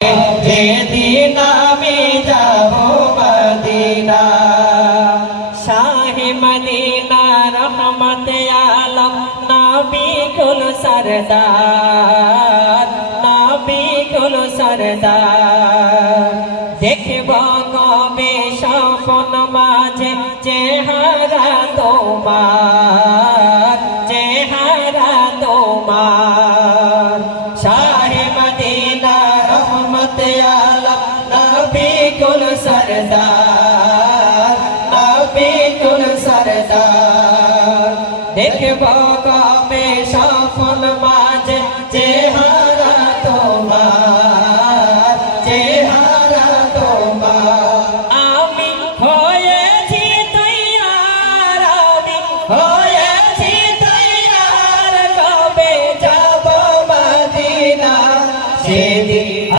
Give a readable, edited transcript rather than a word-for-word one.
যেদিন আমি যাব মদিনা শাহে মদিনা রহমতে আলম নবী কুল সরদার নবী কুল সরদার দেখব কবে স্বপ্ন মাঝে চেহারা তোমার চেহারা তোমার শাহে মদিনা রহমতে আলম নবী কুল সরদার নবী কুল সরদার দেখব